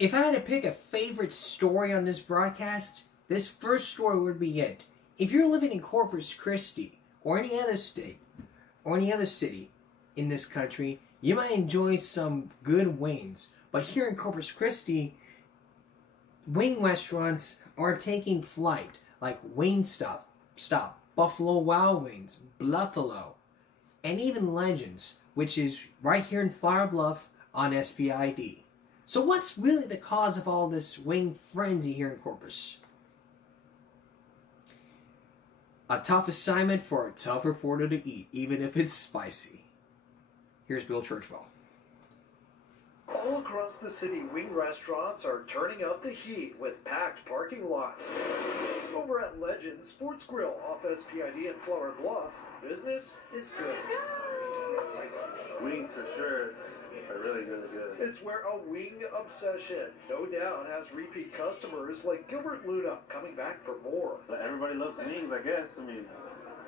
If I had to pick a favorite story on this broadcast, this first story would be it. If you're living in Corpus Christi or any other state or any other city in this country, you might enjoy some good wings. But here in Corpus Christi, wing restaurants are taking flight, like Wingstop, Buffalo Wild Wings, Bluffalo, and even Legends, which is right here in Flower Bluff on SPID. So what's really the cause of all this wing frenzy here in Corpus? A tough assignment for a tough reporter to eat, even if it's spicy. Here's Bill Churchwell. All across the city, wing restaurants are turning up the heat with packed parking lots. Over at Legends Sports Grill off SPID in Flower Bluff, business is good. Wings for sure are really, really good. It's where a wing obsession, no doubt, has repeat customers like Gilbert Luna coming back for more. But everybody loves wings, I guess. I mean,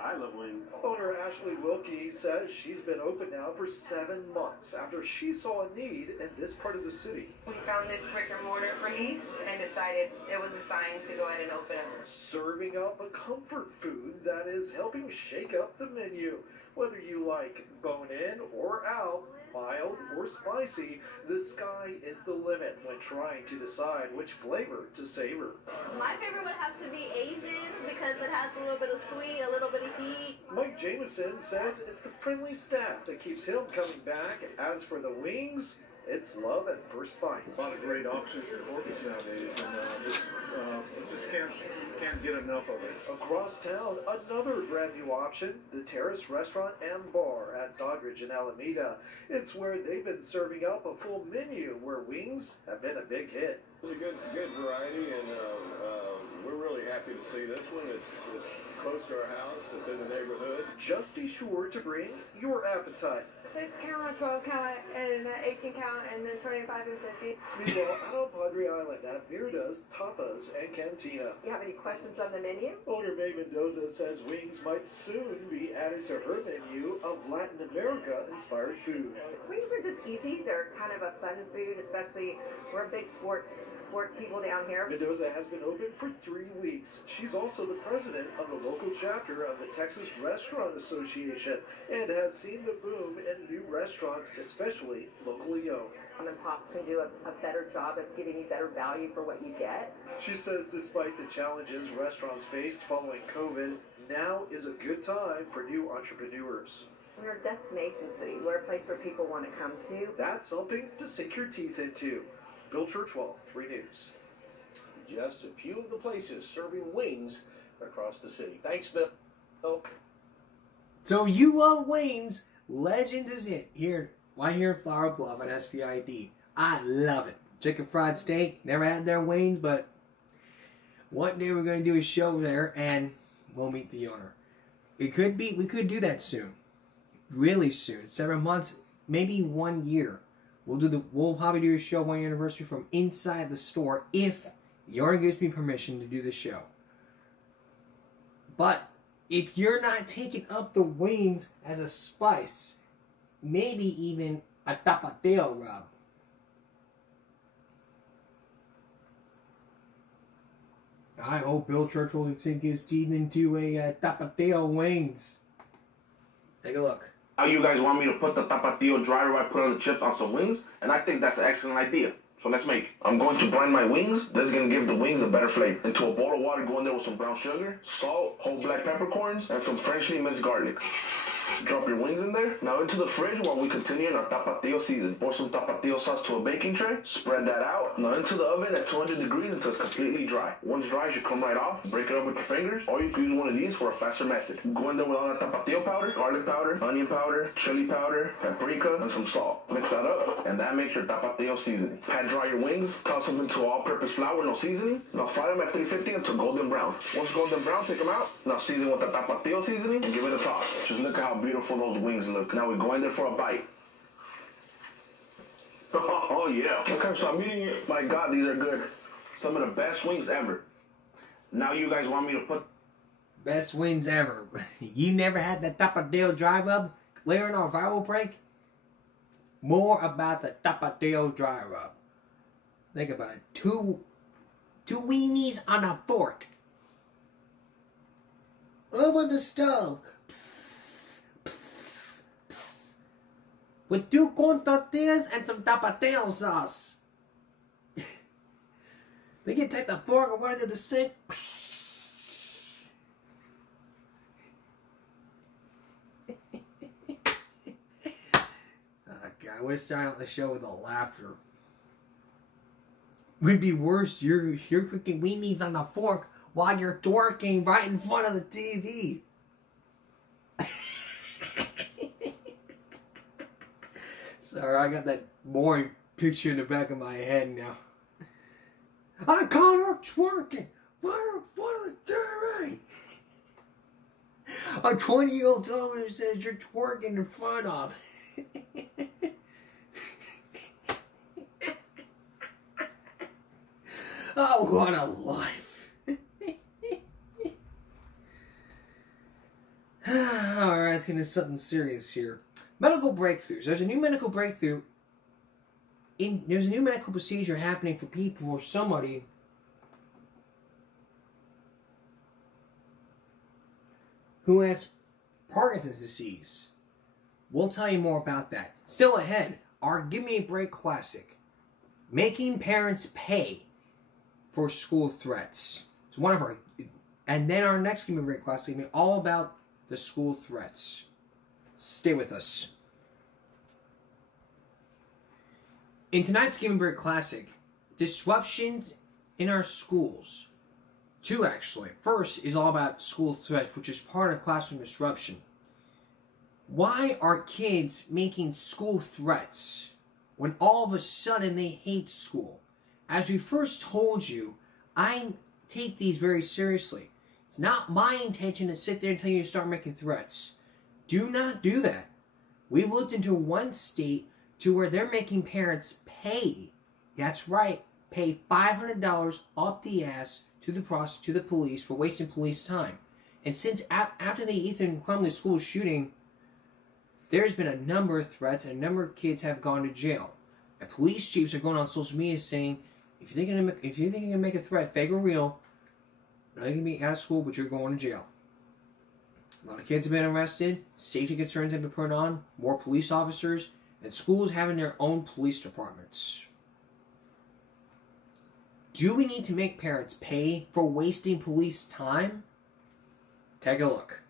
I love wings. Owner Ashley Wilkie says she's been open now for 7 months after she saw a need in this part of the city. We found this brick and mortar place and decided it was a sign to go ahead and open it. Serving up a comfort food that is helping shake up the menu. Whether you like bone in or out, mild or spicy, the sky is the limit when trying to decide which flavor to savor. My favorite would have to be Asian because it has a little bit of sweet, a little bit of heat. Mike Jameson says it's the friendly staff that keeps him coming back. As for the wings, it's love at first bite. A lot of great options in Corpus nowadays, and just can't get enough of it. Across town, another brand new option, the Terrace Restaurant and Bar at Doddridge and Alameda. It's where they've been serving up a full menu where wings have been a big hit. It's a good variety, and we're really happy to see this one. It's close to our house. It's in the neighborhood. Just be sure to bring your appetite. 6 count, 12 count, and 18 count, and then 25 and 50. Meanwhile, out on Padre Island at Miradas, Tapas, and Cantina. You have any questions on the menu? Owner May Mendoza says wings might soon be added to her menu of Latin America-inspired food. Wings are just easy. They're kind of a fun food, especially we're big sports people down here. Mendoza has been open for 3 weeks. She's also the president of the local chapter of the Texas Restaurant Association and has seen the boom in new restaurants, especially locally owned. Mom and Pops can do a better job of giving you better value for what you get. She says despite the challenges restaurants faced following COVID, now is a good time for new entrepreneurs. We're a destination city. We're a place where people want to come to. That's something to sink your teeth into. Bill Churchwell, 3 News. Just a few of the places serving wings across the city. Thanks, Bill. So you love wings, Legends is it. Right here in Flower Bluff at SPID. I love it. Chicken fried steak, never had their wings, but one day we're going to do a show there and we'll meet the owner. We could do that soon. Really soon. 7 months, maybe 1 year. We'll probably do a show 1 year anniversary from inside the store if the owner gives me permission to do the show. But if you're not taking up the wings as a spice, maybe even a tapatio rub. I hope Bill Churchwell can sink his teeth into a tapatio wings. Take a look. How you guys want me to put the tapatio dry rub I put on the chips on some wings? And I think that's an excellent idea. So let's make it. I'm going to brine my wings. This is going to give the wings a better flavor. Into a bowl of water, go in there with some brown sugar, salt, whole black peppercorns, and some freshly minced garlic. Drop your wings in there. Now into the fridge while we continue in our tapatio season. Pour some tapatio sauce to a baking tray. Spread that out. Now into the oven at 200 degrees until it's completely dry. Once dry, it should come right off. Break it up with your fingers. Or you can use one of these for a faster method. Go in there with all that tapatio powder, garlic powder, onion powder, chili powder, paprika, and some salt. Mix that up, and that makes your tapatio seasoning. Pat dry your wings. Toss them into all-purpose flour, no seasoning. Now fry them at 350 until golden brown. Once golden brown, take them out. Now season with the tapatio seasoning and give it a toss. Just look at how beautiful those wings look. Now we go in there for a bite. Oh yeah. Okay, so I'm eating it. My God, these are good. Some of the best wings ever. Now you guys want me to put... Best wings ever. You never had the tapatio dry rub? Clearing our viral break? More about the tapatio dry rub. Think about it. Two weenies on a fork. Over the stove. With 2 corn tortillas and some tapateo sauce. They can take the fork and run into the sink. I wish I on the show with the laughter. Would be worse. You're cooking weenies on a fork while you're twerking right in front of the TV. Sorry, I got that boring picture in the back of my head now. I caught her twerking right in front of the TV. A 20-year-old television says you're twerking in front of. Oh, what a life. Alright, let's get into something serious here. Medical breakthroughs. There's a new medical breakthrough. There's a new medical procedure happening for people or somebody who has Parkinson's disease. We'll tell you more about that. Still ahead, our Give Me a Break Classic. Making parents pay for school threats. It's one of our... And then our next Give Me a Break Classic will be all about the school threats. Stay with us. In tonight's Give Me a Break Classic, disruptions in our schools. 2, actually. First is all about school threats, which is part of classroom disruption. Why are kids making school threats when all of a sudden they hate school? As we first told you, I take these very seriously. It's not my intention to sit there and tell you to start making threats. Do not do that. We looked into one state to where they're making parents pay. That's right, pay $500 up the ass to the police for wasting police time. And since after the Ethan Crumley school shooting, there's been a number of threats and a number of kids have gone to jail. And police chiefs are going on social media saying, if you're thinking you can make a threat, fake or real, not going to be out of school, but you're going to jail. A lot of kids have been arrested. Safety concerns have been put on. More police officers. And schools having their own police departments. Do we need to make parents pay for wasting police time? Take a look.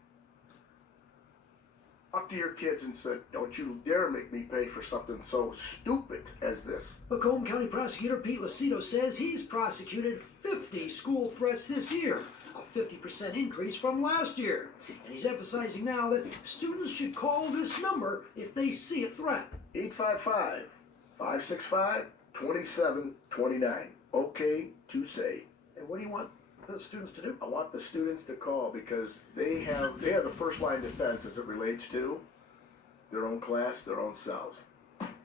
Talk to your kids and said, don't you dare make me pay for something so stupid as this. Macomb County Prosecutor Pete Lucido says he's prosecuted 50 school threats this year, a 50% increase from last year. And he's emphasizing now that students should call this number if they see a threat. 855-565-2729. Okay to say. And what do you want the students to do? I want the students to call because they have the first line defense as it relates to their own class, their own selves.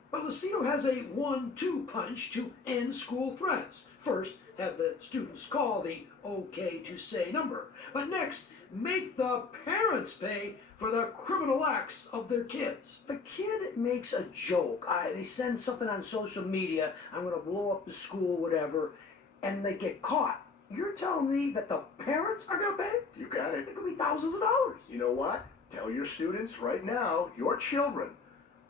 But Lucido has a 1-2 punch to end school threats. First, have the students call the OK to say number. But next, make the parents pay for the criminal acts of their kids. If a kid makes a joke, they send something on social media, I'm going to blow up the school, whatever, and they get caught. You're telling me that the parents are going to pay? You got it. It could be thousands of dollars. You know what? Tell your students right now, your children,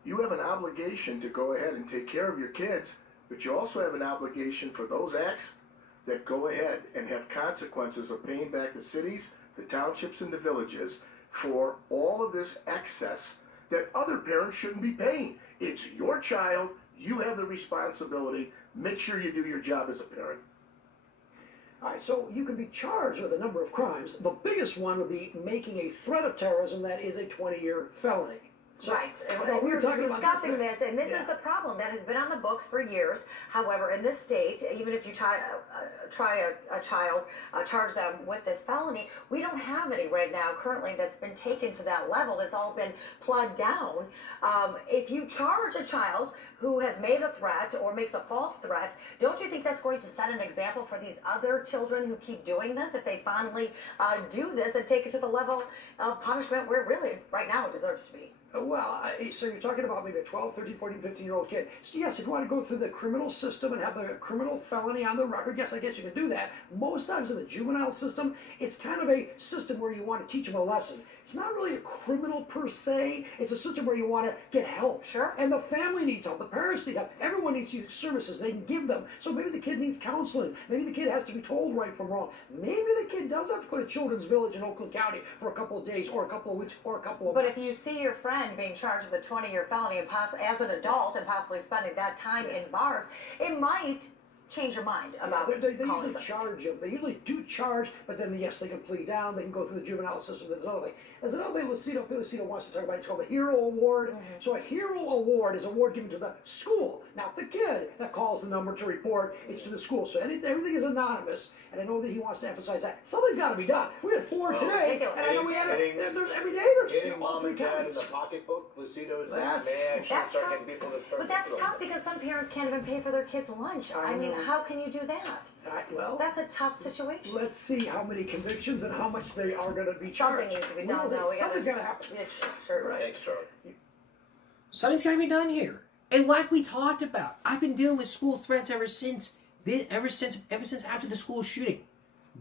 you have an obligation to go ahead and take care of your kids, but you also have an obligation for those acts that go ahead and have consequences of paying back the cities, the townships, and the villages for all of this excess that other parents shouldn't be paying. It's your child. You have the responsibility. Make sure you do your job as a parent. All right, so you can be charged with a number of crimes. The biggest one would be making a threat of terrorism that is a 20-year felony. So, right. we were talking discussing about this, and this is the problem that has been on the books for years. However, in this state, even if you charge them with this felony, we don't have any right now currently that's been taken to that level. It's all been plugged down. If you charge a child who has made a threat or makes a false threat, don't you think that's going to set an example for these other children who keep doing this? If they finally do this and take it to the level of punishment where really right now it deserves to be. So you're talking about maybe a 12, 13, 14, 15-year-old kid. So yes, if you want to go through the criminal system and have the criminal felony on the record, yes, I guess you can do that. Most times in the juvenile system, it's kind of a system where you want to teach them a lesson. It's not really a criminal per se. It's a system where you want to get help. Sure. And the family needs help. The parents need help. Everyone needs services they can give them. So maybe the kid needs counseling. Maybe the kid has to be told right from wrong. Maybe the kid does have to go to Children's Village in Oakland County for a couple of days or a couple of weeks or a couple of months. But if you see your friend being charged with a 20-year felony and as an adult and possibly spending that time in bars, it might change your mind about they calling usually them. charge them. They usually do charge, but then yes, they can plead down. They can go through the juvenile system. There's another thing. There's another thing Lucido wants to talk about. It's called the Hero Award. So a Hero Award is an award given to the school, not the kid that calls the number to report. It's to the school. So everything is anonymous, and I know that he wants to emphasize that. Something's got to be done. We had 4 today, and I know we had there's every day there's Hitting all mom 3 and dad in counties. the pocketbook, Lucido is saying, That's- may I actually That's start tough. getting people to start But that's doing tough that. because some parents can't even pay for their kids' lunch. I mean, know. how can you do that? Well, That's a tough situation. let's see how many convictions and how much they are going to be charged. Something needs to be done, Will. though. Something's got to happen. Yeah, sure. Right. Thanks, Charlie. Something's got to be done here. And like we talked about, I've been dealing with school threats ever since after the school shooting.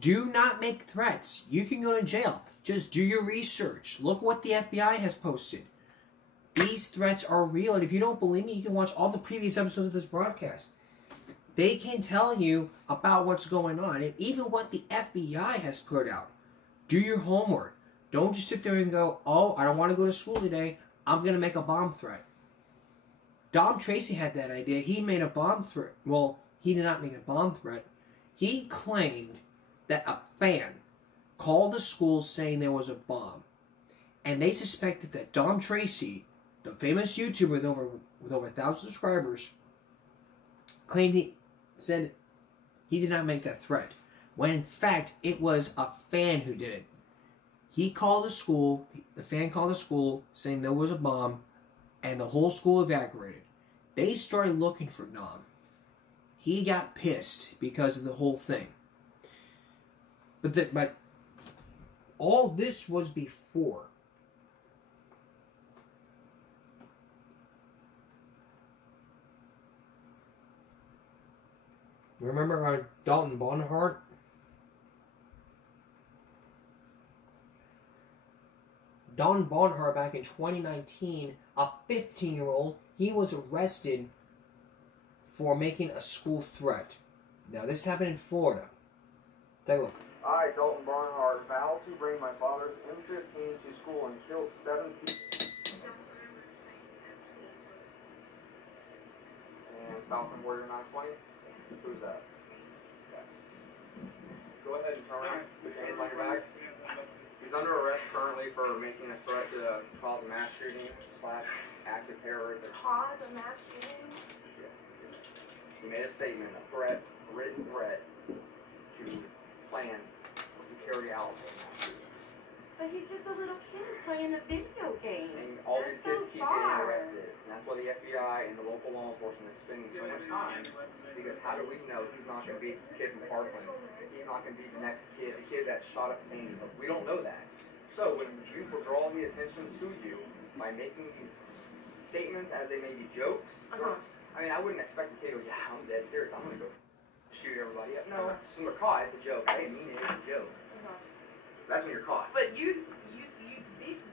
Do not make threats. You can go to jail. Just do your research. Look what the FBI has posted. These threats are real, and if you don't believe me, you can watch all the previous episodes of this broadcast. They can tell you about what's going on, and even what the FBI has put out. Do your homework. Don't just sit there and go, oh, I don't want to go to school today. I'm going to make a bomb threat. Dom Tracy had that idea. He made a bomb threat. Well, he did not make a bomb threat. He claimed that a fan called the school saying there was a bomb. And they suspected that Dom Tracy, the famous YouTuber with over 1,000 subscribers, said he did not make that threat. When in fact, it was a fan who did it. He called the school, the fan called the school saying there was a bomb, and the whole school evacuated. They started looking for Dom. He got pissed because of the whole thing. But all this was before. Remember Dalton Bonhart? Dalton Bonhart back in 2019, a 15-year-old, he was arrested for making a school threat. Now this happened in Florida. Take a look. I, Dalton Barnhart, vow to bring my father's M15 to school and kill 7 people. And Falcon Warrior 920? Who's that? Okay. Go ahead and turn around. Put your hands on your back. He's under arrest currently for making a threat to cause a mass shooting / act of terrorism. Cause a mass shooting? Yeah. He made a statement, a threat, a written threat, to plan to carry out a mass shooting. But he's just a little kid playing a video game. And all these That's kids so keep getting far. arrested. And that's why the FBI and the local law enforcement is spending so much time. Because how do we know he's not going to be the kid from Parkland? He's not going to be the next kid, the kid that shot up Sandy Hook. We don't know that. So when you draw the attention to you by making these statements as they may be jokes, I mean, I wouldn't expect the kid to go, yeah, I'm dead serious. I'm going to go shoot everybody up. No, when we're caught, it's a joke. I didn't mean it. It's a joke. That's when you're caught. But these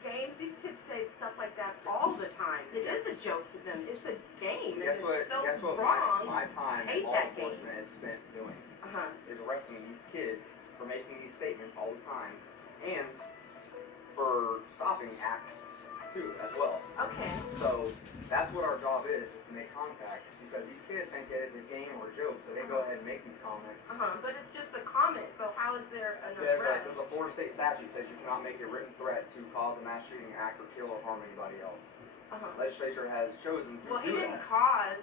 games, these kids say stuff like that all the time. It is a joke to them. It's a game. Guess what? So Guess what? wrong. My time Hate law that game. enforcement is spent doing is arresting these kids for making these statements all the time, and for stopping acts too as well. Okay. So that's what our job is to make contact, because these kids think that it's a game or a joke, so they go ahead and make these comments. But it's just a comment. So how is there an There's arrest? a Florida state statute that says you cannot make a written threat to cause a mass shooting, act, or kill or harm anybody else. Legislature has chosen to Well, he do didn't that. cause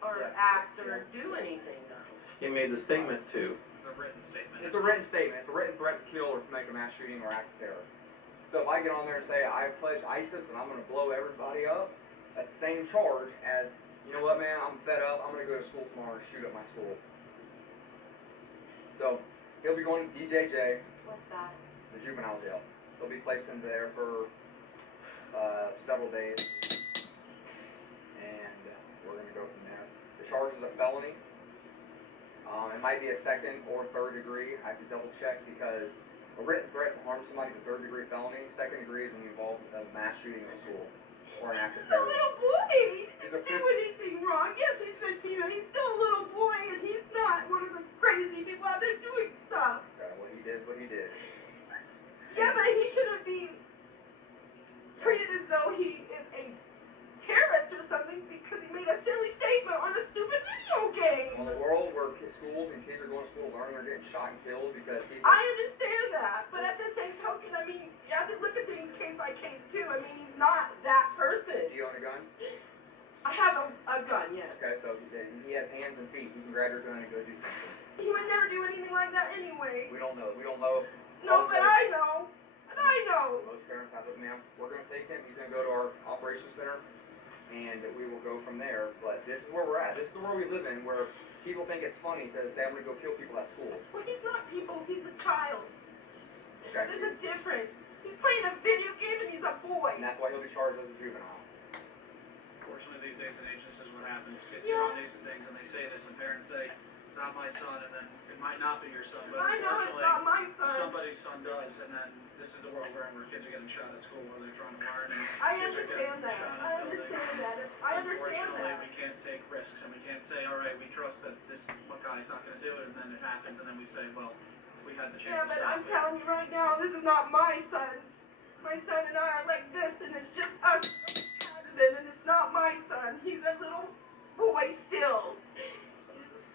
or act or do anything though. He made the statement too. It's a written statement. It's a written statement. It's a written threat to kill or to make a mass shooting or act of terror. So if I get on there and say, I pledge ISIS and I'm going to blow everybody up, that's the same charge as, you know what, man, I'm fed up. I'm going to go to school tomorrow and shoot up my school. So he'll be going to DJJ, What's that? the juvenile jail. He'll be placed into there for several days, and we're going to go from there. The charge is a felony. It might be a second or third degree. I have to double check because a written threat to harm somebody is a third degree felony. Second degree is when you involve a mass shooting in a school or an act of He's a terrorism. little boy. He He's didn't a do anything wrong. Yes, he's 15, but he's still a little boy, and he's not one of the crazy people out there doing stuff. Well, he did what he did. Yeah, but he shouldn't be treated as though he is a terrorist or something because he made a silly statement on a stupid video game. In a world where schools and kids are going to school learning, they're getting shot and killed because people... I understand that, but at the same token, I mean, you have to look at things case by case too. I mean, he's not that person. Do you own a gun? I have a gun, yes. Okay, so he has hands and feet. He can grab your gun and go do something. He would never do anything like that anyway. We don't know. We don't know. No, but I know. And I know. Most parents have it, ma'am. We're going to take him. He's going to go to our operations center, and we will go from there. But this is where we're at. This is the world we live in, where people think it's funny to say I'm going to go kill people at school. Well, he's not people. He's a child. Okay. There's a difference. He's playing a video game and he's a boy. And that's why he'll be charged as a juvenile. Unfortunately, these days in age, this is what happens. Kids hear all these things, and they say this, and parents say, it's not my son, and then it might not be your son, but I know it's unfortunately, not my son. somebody's son does, and then this is the world we're in, where kids are getting shot at school, where they're trying to learn, and I kids are getting understand that. shot I in buildings. understand that. I understand Unfortunately, that. we can't take risks, and we can't say, all right, we trust that this guy's not going to do it, and then it happens, and then we say, well, we had the chance Yeah, to but stop I'm it. telling you right now, this is not my son. My son and I are like this, and it's just us and it's not my son. He's a little boy still.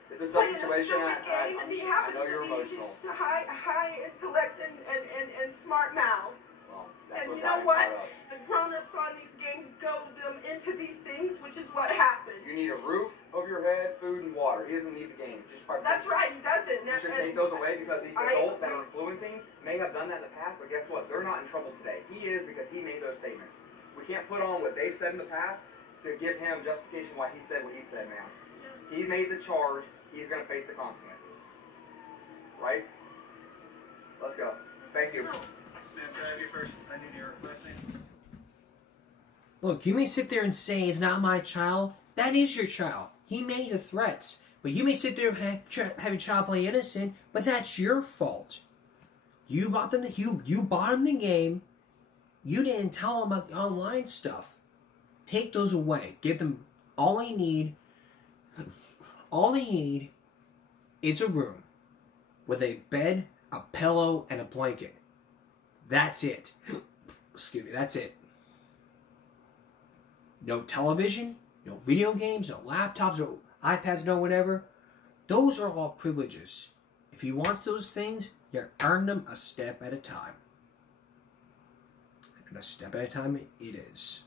It's a Playing a situation. stupid game, and he I happens know you're to be emotional. just high intellect and smart mouth. Well, that's And what you know got him what? caught up. The grown-ups on these games goad them into these things, which is what happened. You need a roof over your head, food, and water. He doesn't need the game. Just That's right, he doesn't. You should take those away because these adults that are influencing may have done that in the past, but guess what? They're not in trouble today. He is because he made those statements. We can't put on what they've said in the past to give him justification why he said what he said, ma'am. He made the charge. He's going to face the consequences. Right? Let's go. Thank you. Ma'am, can I have you first? I need your last name. Look, you may sit there and say it's not my child. That is your child. He made the threats. But you may sit there and have your child play innocent, but that's your fault. You bought them. You bought him the game. You didn't tell him about the online stuff. Take those away. Give them all they need. All they need is a room with a bed, a pillow, and a blanket. That's it. Excuse me. That's it. No television, no video games, no laptops, no iPads, no whatever. Those are all privileges. If you want those things, you earn them a step at a time. And a step at a time it is.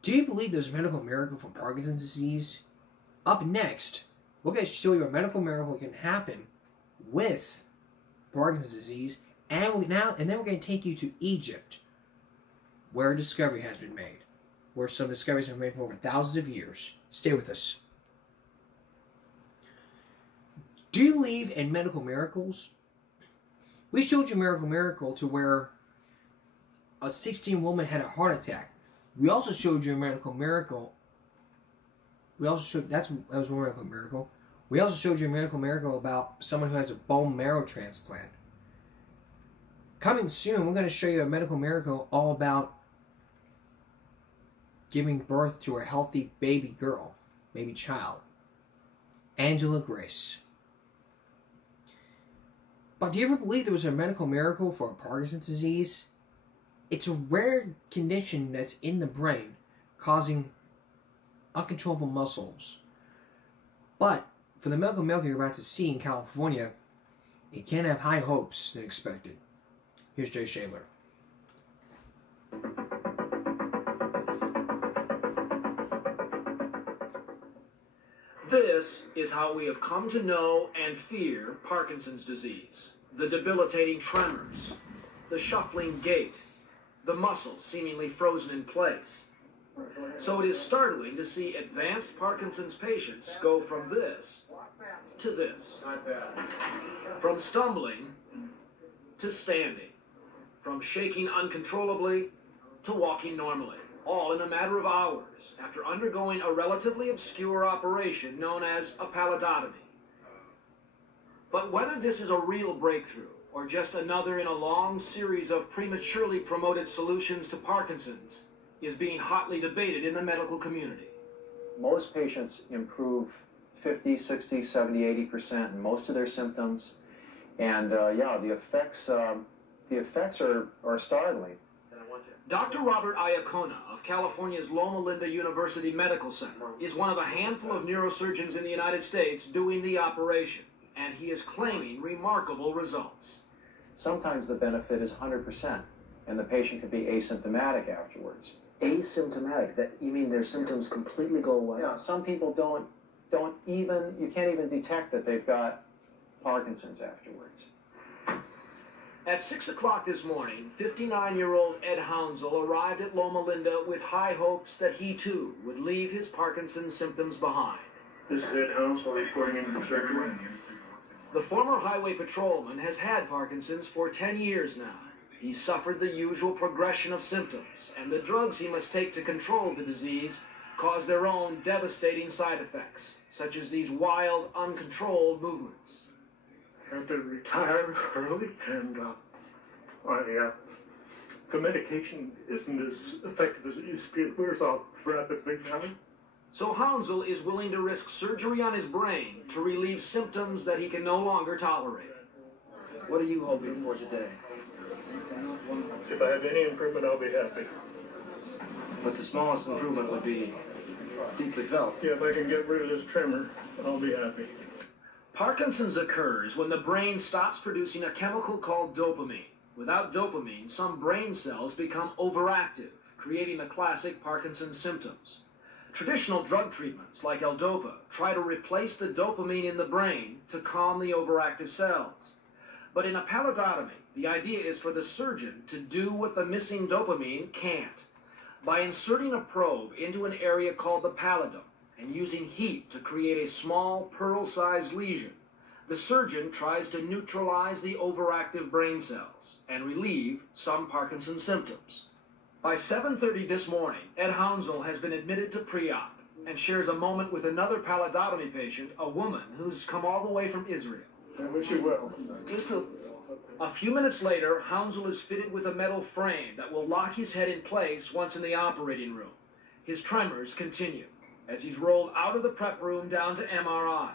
Do you believe there's a medical miracle for Parkinson's disease? Up next, we're going to show you a medical miracle that can happen with Parkinson's disease, and then we're going to take you to Egypt, where a discovery has been made, where some discoveries have been made for over thousands of years. Stay with us. Do you believe in medical miracles? We showed you a miracle to where a 16-year-old woman had a heart attack. We also showed you a medical miracle. We also showed that was one medical miracle. We also showed you a medical miracle about someone who has a bone marrow transplant. Coming soon, we're going to show you a medical miracle all about giving birth to a healthy baby girl, baby child, Angela Grace. But do you ever believe there was a medical miracle for Parkinson's disease? It's a rare condition that's in the brain, causing uncontrollable muscles. But for the medical miracle you're about to see in California, it can have high hopes than expected. Here's Jay Shaler. This is how we have come to know and fear Parkinson's disease. The debilitating tremors, the shuffling gait, the muscles seemingly frozen in place. So it is startling to see advanced Parkinson's patients go from this to this. From stumbling to standing. From shaking uncontrollably to walking normally, all in a matter of hours after undergoing a relatively obscure operation known as a pallidotomy. But whether this is a real breakthrough or just another in a long series of prematurely promoted solutions to Parkinson's is being hotly debated in the medical community. Most patients improve 50, 60, 70, 80% in most of their symptoms. And yeah, the effects are startling. Dr. Robert Iacona of California's Loma Linda University Medical Center is one of a handful of neurosurgeons in the United States doing the operation, and he is claiming remarkable results. Sometimes the benefit is 100%, and the patient could be asymptomatic afterwards. Asymptomatic? That you mean their symptoms completely go away? Yeah, some people you can't even detect that they've got Parkinson's afterwards. At 6 o'clock this morning, 59-year-old Ed Hounsel arrived at Loma Linda with high hopes that he too would leave his Parkinson's symptoms behind. This is Ed Hounsel reporting in from surgery. The former highway patrolman has had Parkinson's for 10 years now. He suffered the usual progression of symptoms, and the drugs he must take to control the disease cause their own devastating side effects, such as these wild, uncontrolled movements. I had to retire early, and the medication isn't as effective as it used to be. It wears off rapidly now. So Hounsel is willing to risk surgery on his brain to relieve symptoms that he can no longer tolerate. What are you hoping for today? If I have any improvement, I'll be happy. But the smallest improvement would be deeply felt. Yeah, if I can get rid of this tremor, I'll be happy. Parkinson's occurs when the brain stops producing a chemical called dopamine. Without dopamine, some brain cells become overactive, creating the classic Parkinson's symptoms. Traditional drug treatments like L-Dopa try to replace the dopamine in the brain to calm the overactive cells. But in a pallidotomy, the idea is for the surgeon to do what the missing dopamine can't. By inserting a probe into an area called the pallidum and using heat to create a small pearl-sized lesion, the surgeon tries to neutralize the overactive brain cells and relieve some Parkinson's symptoms. By 7:30 this morning, Ed Hounsel has been admitted to pre-op and shares a moment with another pallidotomy patient, a woman who's come all the way from Israel. I wish you well. You too. A few minutes later, Hounsel is fitted with a metal frame that will lock his head in place once in the operating room. His tremors continue as he's rolled out of the prep room down to MRI.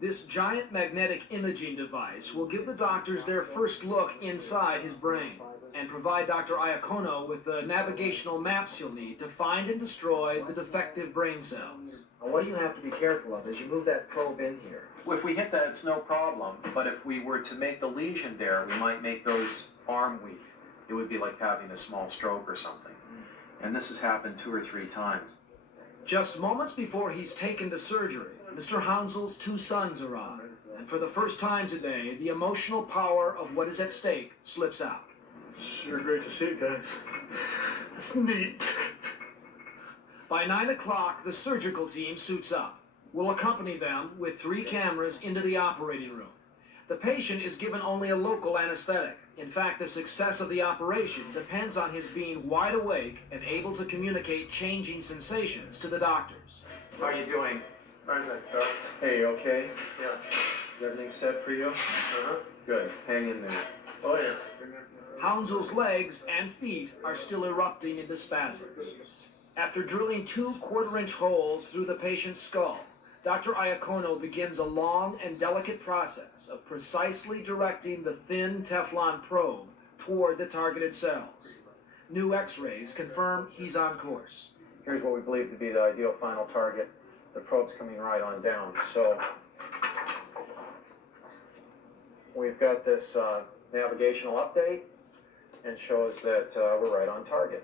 This giant magnetic imaging device will give the doctors their first look inside his brain and provide Dr. Iacona with the navigational maps he'll need to find and destroy the defective brain cells. Now, what do you have to be careful of as you move that probe in here? Well, if we hit that, it's no problem. But if we were to make the lesion there, we might make those arm weak. It would be like having a small stroke or something. And this has happened 2 or 3 times. Just moments before he's taken to surgery, Mr. Hounsel's 2 sons arrive. And for the first time today, the emotional power of what is at stake slips out. Sure great to see you guys. It's neat. By 9 o'clock, the surgical team suits up. We'll accompany them with 3 cameras into the operating room. The patient is given only a local anesthetic. In fact, the success of the operation depends on his being wide awake and able to communicate changing sensations to the doctors. How are you doing? How's that, Doc? Hey, okay? Yeah. Is everything set for you? Uh-huh. Good. Hang in there. Oh, yeah. Hounsel's legs and feet are still erupting into spasms. After drilling 2 quarter-inch holes through the patient's skull, Dr. Iacona begins a long and delicate process of precisely directing the thin Teflon probe toward the targeted cells. New x-rays confirm he's on course. Here's what we believe to be the ideal final target. The probe's coming right on down. So we've got this navigational update and shows that we're right on target.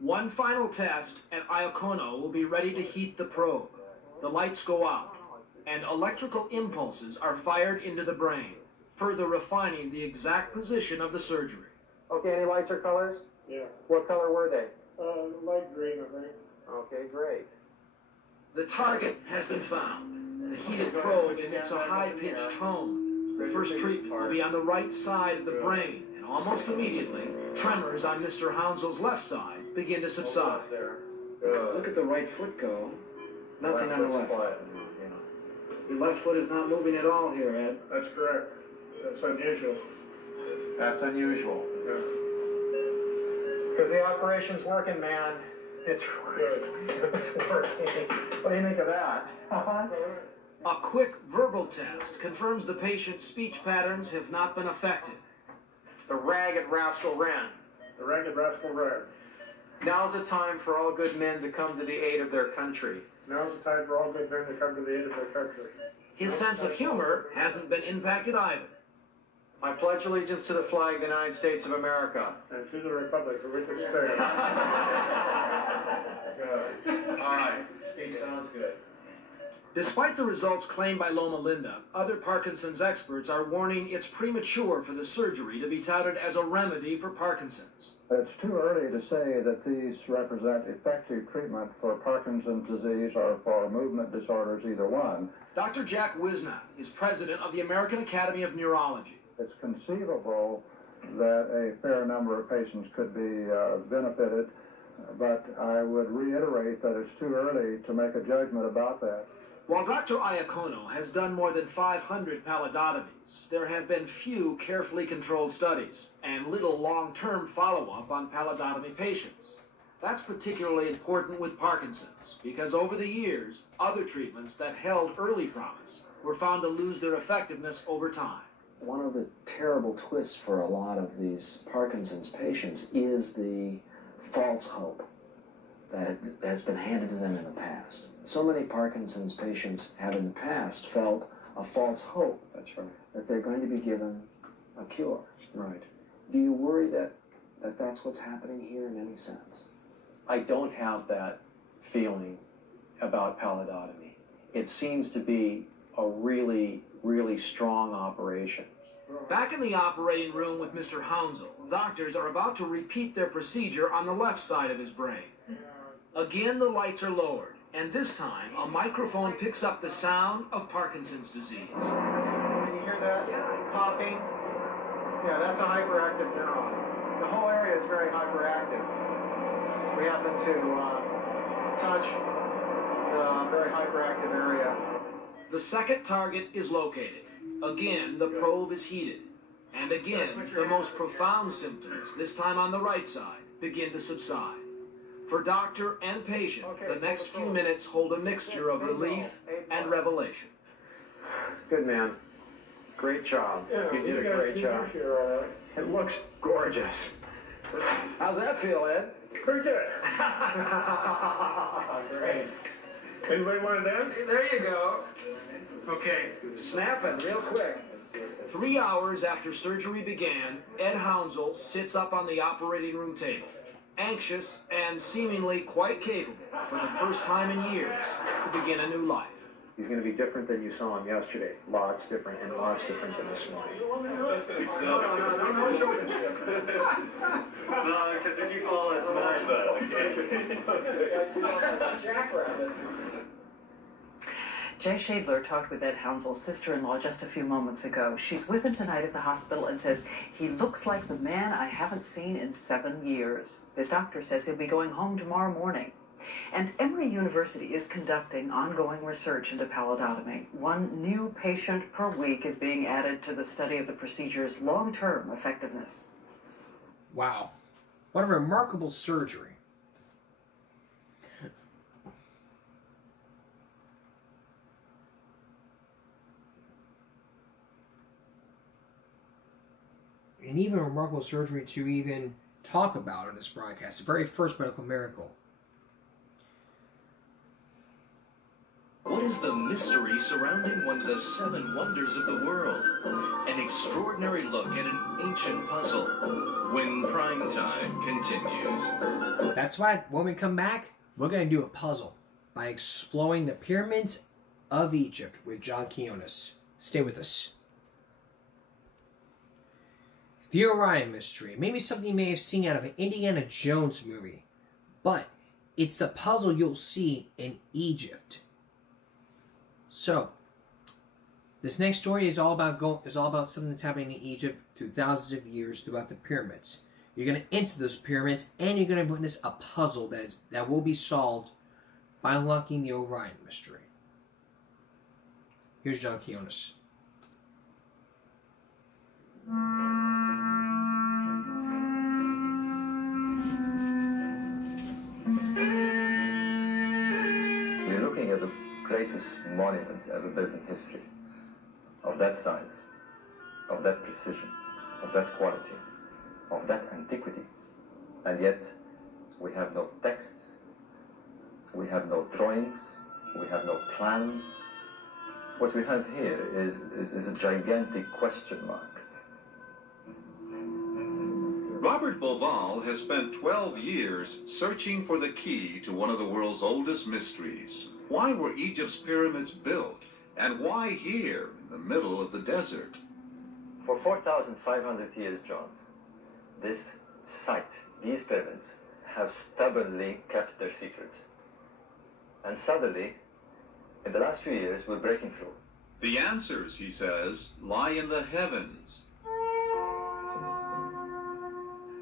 One final test and Iacona will be ready to heat the probe. The lights go out and electrical impulses are fired into the brain, further refining the exact position of the surgery. Okay, any lights or colors? Yeah. What color were they? Light green, I think. Okay, great. The target has been found. The heated probe emits a high-pitched tone. The first treatment will be on the right side of the brain, and almost immediately, tremors on Mr. Hounsell's left side begin to subside. Look at the right foot go. Nothing on the left. Your left foot is not moving at all here, Ed. That's correct. That's unusual. That's unusual. Yeah. It's because the operation's working, man. It's working. It's working. What do you think of that? A quick verbal test confirms the patient's speech patterns have not been affected. The ragged rascal ran. The ragged rascal ran. Now's the time for all good men to come to the aid of their country. Now's the time for all good men to come to the aid of their country. His sense of humor hasn't been impacted either. I pledge allegiance to the flag of the United States of America. And to the republic for which it stands. Good. All right. Speech sounds good. Despite the results claimed by Loma Linda, other Parkinson's experts are warning it's premature for the surgery to be touted as a remedy for Parkinson's. It's too early to say that these represent effective treatment for Parkinson's disease or for movement disorders, either one. Dr. Jack Wisnott is president of the American Academy of Neurology. It's conceivable that a fair number of patients could be benefited, but I would reiterate that it's too early to make a judgment about that. While Dr. Iacono has done more than 500 pallidotomies, there have been few carefully controlled studies and little long-term follow-up on pallidotomy patients. That's particularly important with Parkinson's because over the years, other treatments that held early promise were found to lose their effectiveness over time. One of the terrible twists for a lot of these Parkinson's patients is the false hope that has been handed to them in the past. So many Parkinson's patients have in the past felt a false hope. That's right. That they're going to be given a cure. Right. Do you worry that that's what's happening here in any sense? I don't have that feeling about pallidotomy. It seems to be a really, really strong operation. Back in the operating room with Mr. Hounsell, doctors are about to repeat their procedure on the left side of his brain. Again, the lights are lowered, and this time, a microphone picks up the sound of Parkinson's disease. Can you hear that? Popping? Yeah, that's a hyperactive neuron. The whole area is very hyperactive. We happen to touch the very hyperactive area. The second target is located. Again, the probe is heated. And again, the most profound symptoms, this time on the right side, begin to subside. For doctor and patient, the next few minutes hold a mixture of relief and revelation. Good man. Great job. Yeah, you did a great job. It looks gorgeous. How's that feel, Ed? Pretty good. Great. Anybody want to dance? There you go. Okay. Snapping real quick. 3 hours after surgery began, Ed Hounsell sits up on the operating room table, anxious and seemingly quite capable for the first time in years to begin a new life. He's going to be different than you saw him yesterday. Lots different and lots different than this morning. No showmanship. No, because if you fall, it's much Jackrabbit. Jay Shadler talked with Ed Hounsell's sister-in-law just a few moments ago. She's with him tonight at the hospital and says, he looks like the man I haven't seen in 7 years. His doctor says he'll be going home tomorrow morning. And Emory University is conducting ongoing research into pallidotomy. 1 new patient per week is being added to the study of the procedure's long-term effectiveness. Wow. What a remarkable surgery. And even a remarkable surgery to even talk about on this broadcast. The very first medical miracle. What is the mystery surrounding one of the 7 wonders of the world? An extraordinary look at an ancient puzzle. When prime time continues. That's right. When we come back, we're going to do a puzzle by exploring the pyramids of Egypt with John Quinones. Stay with us. The Orion Mystery. Maybe something you may have seen out of an Indiana Jones movie. But it's a puzzle you'll see in Egypt. So, This next story is all about something that's happening in Egypt through thousands of years throughout the pyramids. You're going to enter those pyramids, and you're going to witness a puzzle that will be solved by unlocking the Orion mystery. Here's John Quinones. We're looking at the greatest monuments ever built in history. Of that size, of that precision, of that quality, of that antiquity. And yet, we have no texts, we have no drawings, we have no plans. What we have here is a gigantic question mark. Robert Bauval has spent 12 years searching for the key to one of the world's oldest mysteries. Why were Egypt's pyramids built? And why here, in the middle of the desert? For 4,500 years, John, this site, these pyramids, have stubbornly kept their secret. And suddenly, in the last few years, we're breaking through. The answers, he says, lie in the heavens.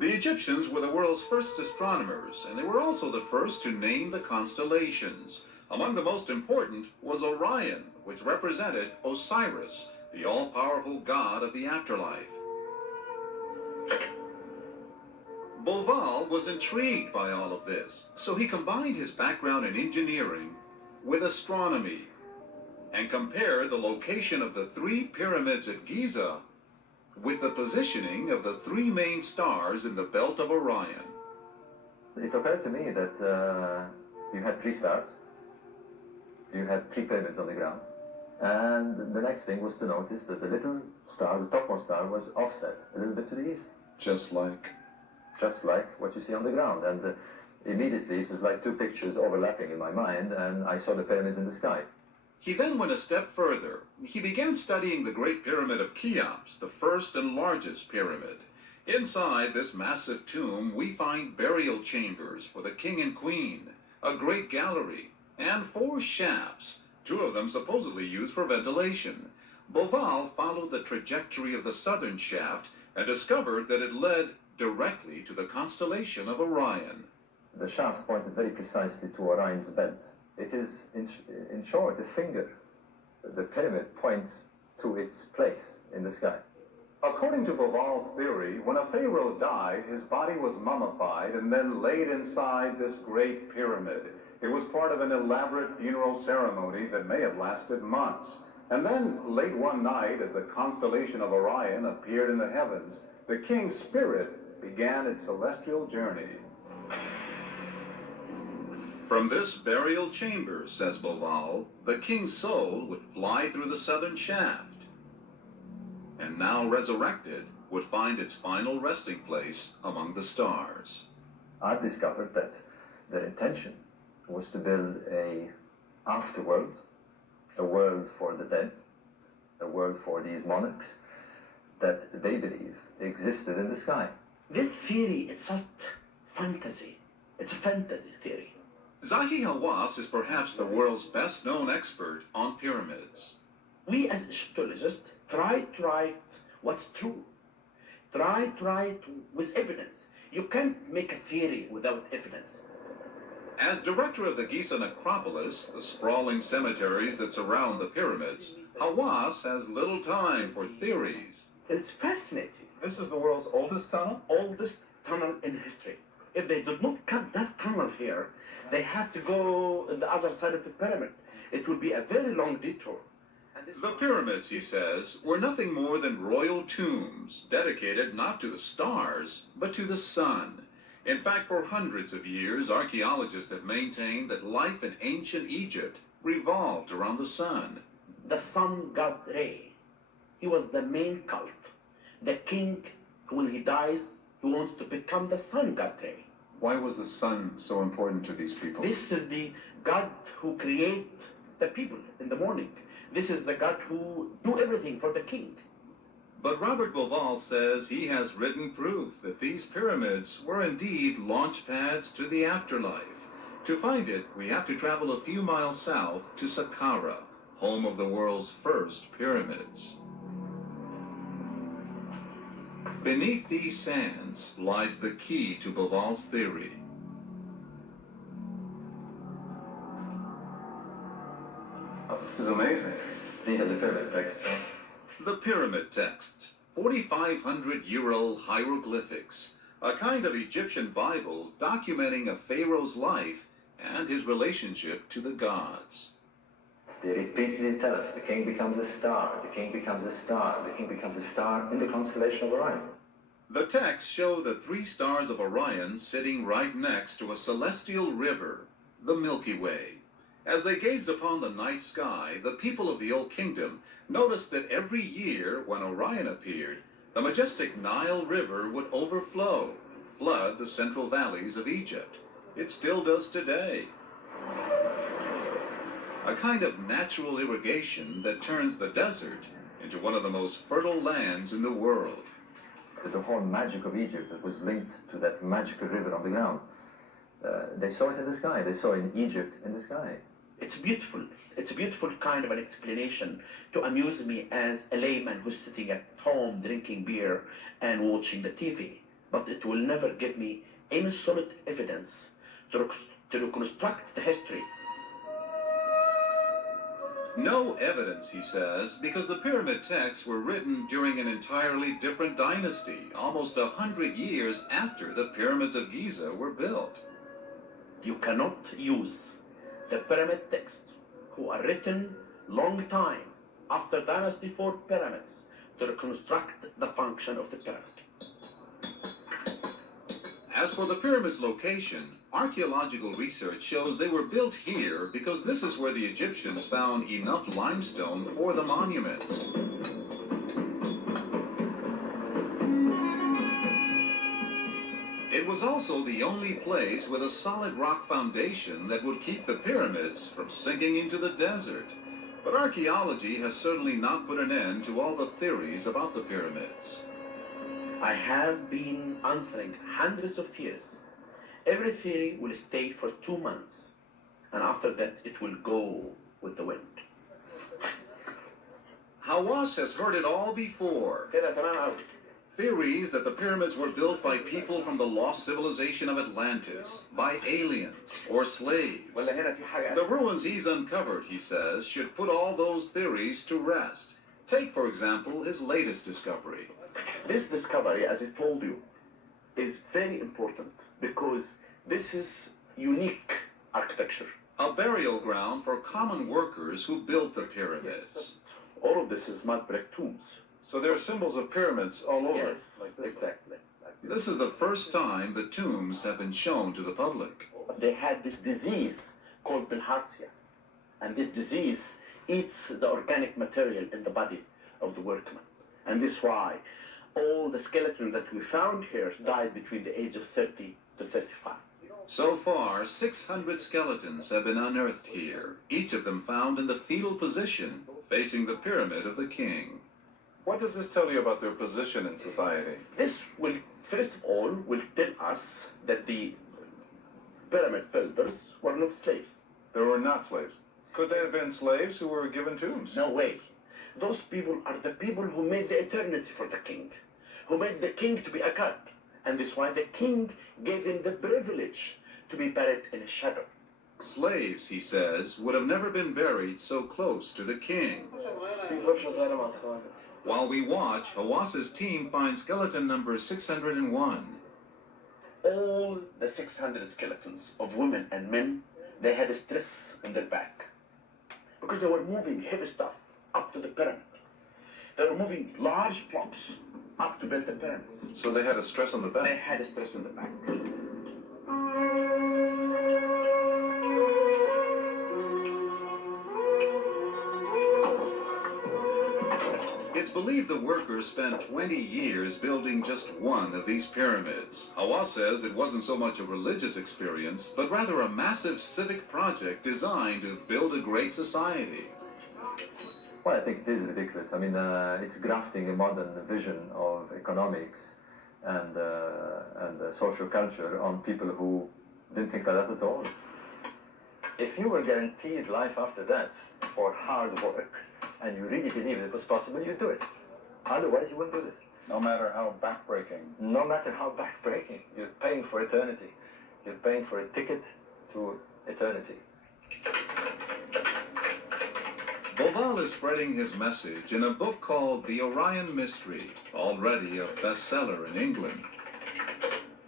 The Egyptians were the world's first astronomers, and they were also the first to name the constellations. Among the most important was Orion, which represented Osiris, the all-powerful god of the afterlife. Bauval was intrigued by all of this, so he combined his background in engineering with astronomy and compared the location of the 3 pyramids at Giza with the positioning of the 3 main stars in the belt of Orion. It occurred to me that you had 3 stars, you had 3 pyramids on the ground, and the next thing was to notice that the little star, the topmost star, was offset a little bit to the east. Just like what you see on the ground. And immediately it was like 2 pictures overlapping in my mind, and I saw the pyramids in the sky. He then went a step further. He began studying the Great Pyramid of Cheops, the first and largest pyramid. Inside this massive tomb, we find burial chambers for the king and queen, a great gallery, and 4 shafts, 2 of them supposedly used for ventilation. Bauval followed the trajectory of the southern shaft and discovered that it led directly to the constellation of Orion. The shaft pointed very precisely to Orion's belt. It is, in short, a finger. The pyramid points to its place in the sky. According to Bauval's theory, when a pharaoh died, his body was mummified and then laid inside this great pyramid. It was part of an elaborate funeral ceremony that may have lasted months. And then, late one night, as the constellation of Orion appeared in the heavens, the king's spirit began its celestial journey. From this burial chamber, says Bauval, the king's soul would fly through the southern shaft, and now resurrected, would find its final resting place among the stars. I've discovered that their intention was to build a afterworld, a world for the dead, a world for these monarchs that they believed existed in the sky. This theory, it's just fantasy. It's a fantasy theory. Zahi Hawass is perhaps the world's best-known expert on pyramids. We as Egyptologists try to write what's true. Try to write with evidence. You can't make a theory without evidence. As director of the Giza necropolis, the sprawling cemeteries that surround the pyramids, Hawass has little time for theories. It's fascinating. This is the world's oldest tunnel? Oldest tunnel in history. If they did not cut that tunnel here, they have to go on the other side of the pyramid. It would be a very long detour. The pyramids, he says, were nothing more than royal tombs, dedicated not to the stars, but to the sun. In fact, for hundreds of years, archaeologists have maintained that life in ancient Egypt revolved around the sun. The sun god Re, he was the main cult. The king, when he dies, he wants to become the sun god Re. Why was the sun so important to these people? This is the god who creates the people in the morning. This is the god who do everything for the king. But Robert Bauval says he has written proof that these pyramids were indeed launch pads to the afterlife. To find it, we have to travel a few miles south to Saqqara. home of the world's first pyramids. Beneath these sands lies the key to Bauval's theory. Oh, this is amazing. These are the pyramid texts. The pyramid texts, 4,500-year-old hieroglyphics, a kind of Egyptian Bible documenting a pharaoh's life and his relationship to the gods. They repeatedly tell us the king becomes a star, the king becomes a star, the king becomes a star in the constellation of Orion. The texts show the 3 stars of Orion sitting right next to a celestial river, the Milky Way. As they gazed upon the night sky, the people of the Old Kingdom noticed that every year when Orion appeared, the majestic Nile River would overflow, flood the central valleys of Egypt. It still does today. A kind of natural irrigation that turns the desert into one of the most fertile lands in the world. The whole magic of Egypt that was linked to that magical river on the ground. They saw it in the sky. They saw in Egypt in the sky. It's beautiful. It's a beautiful kind of an explanation to amuse me as a layman who's sitting at home drinking beer and watching the TV. But it will never give me any solid evidence to reconstruct the history. No evidence, he says, because the pyramid texts were written during an entirely different dynasty, almost 100 years after the pyramids of Giza were built. You cannot use the pyramid texts, who are written long time after Dynasty 4 pyramids, to reconstruct the function of the pyramid. As for the pyramid's location, archaeological research shows they were built here because this is where the Egyptians found enough limestone for the monuments. It was also the only place with a solid rock foundation that would keep the pyramids from sinking into the desert. But archaeology has certainly not put an end to all the theories about the pyramids. I have been answering hundreds of theories. Every theory will stay for 2 months, and after that it will go with the wind. Hawass has heard it all before. Theories that the pyramids were built by people from the lost civilization of Atlantis, by aliens or slaves. The ruins he's uncovered, he says, should put all those theories to rest. Take, for example, his latest discovery. This discovery, as I told you, is very important because this is unique architecture. A burial ground for common workers who built the pyramids. All of this is mud brick tombs. So there are symbols of pyramids all over. Yes, exactly. This is the first time the tombs have been shown to the public. They had this disease called bilharzia, and this disease eats the organic material in the body of the workman. And this is why all the skeletons that we found here died between the age of 30 to 35. So far, 600 skeletons have been unearthed here, each of them found in the fetal position, facing the pyramid of the king. What does this tell you about their position in society? This will, first of all, will tell us that the pyramid builders were not slaves. They were not slaves. Could they have been slaves who were given tombs? No way. Those people are the people who made the eternity for the king, who made the king to be a god. And this is why the king gave him the privilege to be buried in a shadow. Slaves, he says, would have never been buried so close to the king. While we watch, Hawass's team finds skeleton number 601. All the 600 skeletons of women and men, they had stress in their back because they were moving heavy stuff up to the pyramid. They were moving large blocks up to build the pyramids. So they had a stress on the back? They had a stress on the back. It's believed the workers spent 20 years building just one of these pyramids. Hawass says it wasn't so much a religious experience, but rather a massive civic project designed to build a great society. Well, I think it is ridiculous. I mean, it's grafting a modern vision of economics and social culture on people who didn't think like that at all. If you were guaranteed life after death for hard work, and you really believed it was possible, you'd do it. Otherwise, you wouldn't do this. No matter how backbreaking. No matter how backbreaking. You're paying for eternity. You're paying for a ticket to eternity. Bauval is spreading his message in a book called The Orion Mystery, already a bestseller in England.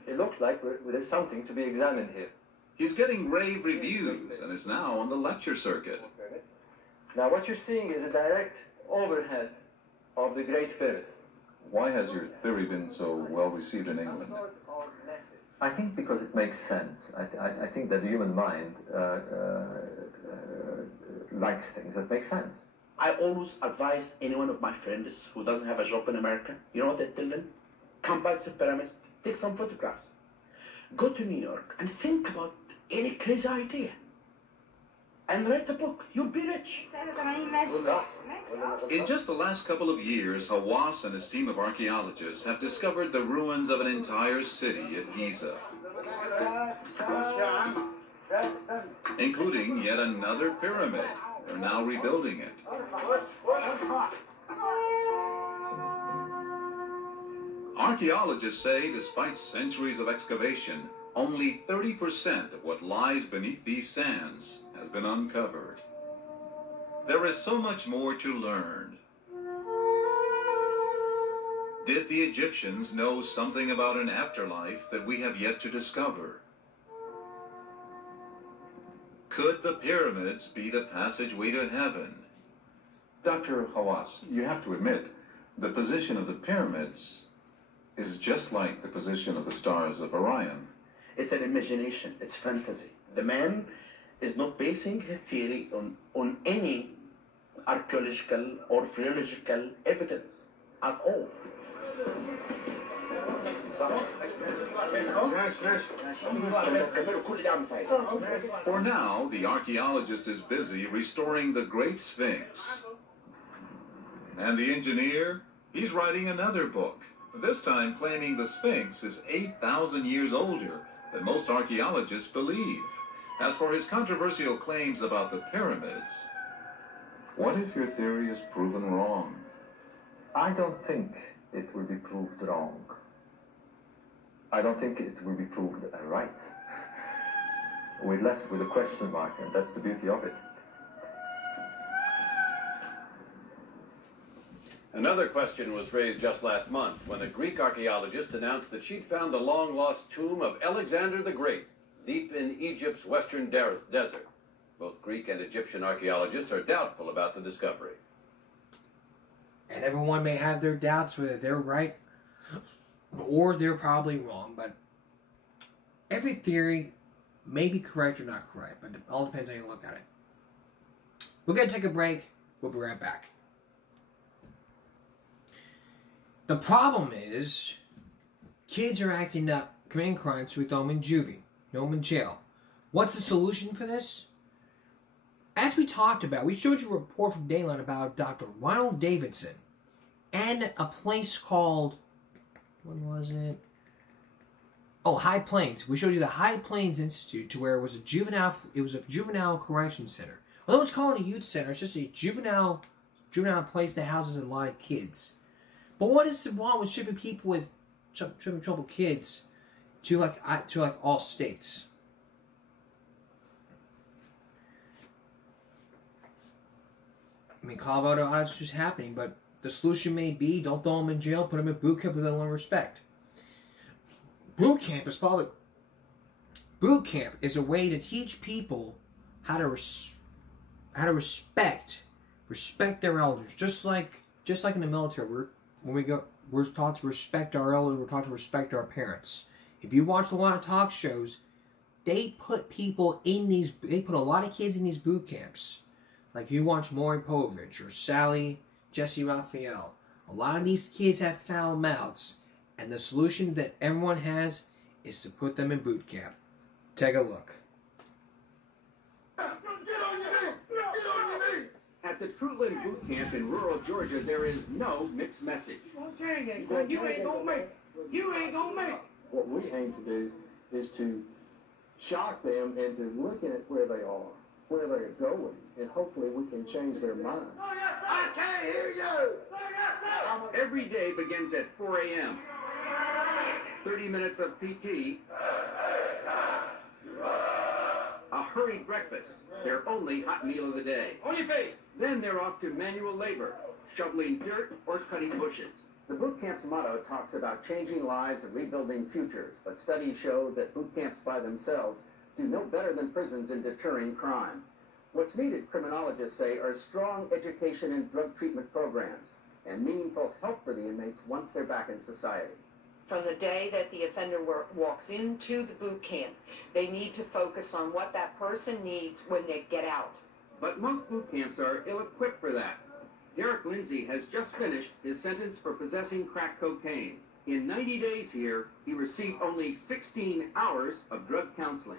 It looks like there's something to be examined here. He's getting rave reviews and is now on the lecture circuit. Now what you're seeing is a direct overhead of the Great Pyramid. Why has your theory been so well received in England? I think because it makes sense. I think that the human mind likes things that make sense. I always advise any one of my friends who doesn't have a job in America, you know what I tell them? Come by the pyramids, take some photographs. Go to New York and think about any crazy idea. And write a book. You'll be rich. In just the last couple of years, Hawass and his team of archaeologists have discovered the ruins of an entire city at Giza, including yet another pyramid. They're now rebuilding it. Archaeologists say, despite centuries of excavation, only 30% of what lies beneath these sands has been uncovered. There is so much more to learn. Did the Egyptians know something about an afterlife that we have yet to discover? Could the pyramids be the passageway to heaven? Dr. Hawass, you have to admit, the position of the pyramids is just like the position of the stars of Orion. It's an imagination. It's fantasy. The man is not basing his theory on any archaeological or philological evidence at all. For now, the archaeologist is busy restoring the Great Sphinx. And the engineer, he's writing another book, this time claiming the Sphinx is 8,000 years older than most archaeologists believe. As for his controversial claims about the pyramids, what if your theory is proven wrong? I don't think it will be proved wrong. I don't think it will be proved right. We're left with a question mark, and that's the beauty of it. Another question was raised just last month when a Greek archaeologist announced that she'd found the long-lost tomb of Alexander the Great deep in Egypt's western desert. Both Greek and Egyptian archaeologists are doubtful about the discovery. And everyone may have their doubts whether they're right or they're probably wrong, but every theory may be correct or not correct, but it all depends on how you look at it. We're going to take a break. We'll be right back. The problem is, kids are acting up, committing crimes, so we throw them in juvie, throw them in jail. What's the solution for this? As we talked about, we showed you a report from Dayline about Dr. Ronald Davidson and a place called, what was it? Oh, High Plains. We showed you the High Plains Institute, to where it was a juvenile correction center. Although it's called a youth center, it's just a juvenile place that houses a lot of kids. But what is wrong with shipping people with troubled kids to all states? I mean, Colorado, that's just happening, but the solution may be don't throw them in jail, put them in boot camp with a little respect. Boot camp is a way to teach people how to respect their elders, just like in the military. We're taught to respect our elders. We're taught to respect our parents. If you watch a lot of talk shows, they put a lot of kids in these boot camps. Like if you watch Maury Povich or Jesse Raphael, a lot of these kids have foul mouths, and the solution that everyone has is to put them in boot camp. Take a look. At the Fruitland Boot Camp in rural Georgia, there is no mixed message. You ain't gonna make it. You ain't gonna make it. What we aim to do is to shock them into looking at where they are where they're going, and hopefully we can change their mind. I can't hear you! Every day begins at 4 a.m. 30 minutes of PT. A hurried breakfast, their only hot meal of the day. On your feet! Then they're off to manual labor, shoveling dirt or cutting bushes. The boot camp's motto talks about changing lives and rebuilding futures, but studies show that boot camps by themselves do no better than prisons in deterring crime. What's needed, criminologists say, are strong education and drug treatment programs and meaningful help for the inmates once they're back in society. From the day that the offender walks into the boot camp, they need to focus on what that person needs when they get out. But most boot camps are ill-equipped for that. Derek Lindsay has just finished his sentence for possessing crack cocaine. In 90 days here, he received only 16 hours of drug counseling.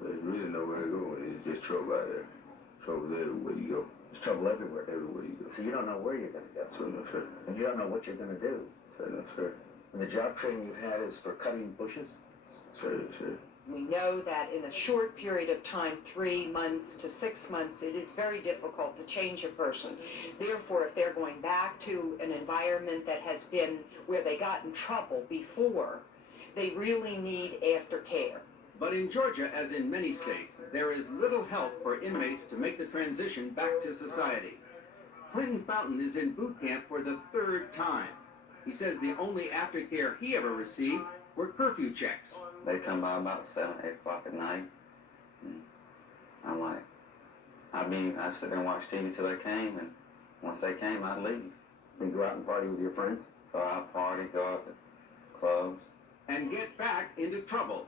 There's really nowhere to go. It's just trouble out there. Trouble everywhere you go. There's trouble everywhere. Everywhere you go. So you don't know where you're going to go. So no, sir. And you don't know what you're going to do. So no, sir. And the job training you've had is for cutting bushes? Sir, sir. We know that in a short period of time, 3 months to 6 months, it is very difficult to change a person. Therefore, if they're going back to an environment that has been where they got in trouble before, they really need aftercare. But in Georgia, as in many states, there is little help for inmates to make the transition back to society. Clinton Fountain is in boot camp for the 3rd time. He says the only aftercare he ever received were curfew checks. They come by about 7, 8 o'clock at night. I'm like, I sit there and watch TV till they came, and once they came, I'd leave. And go out and party with your friends? Go out, party, go out to clubs. And get back into trouble.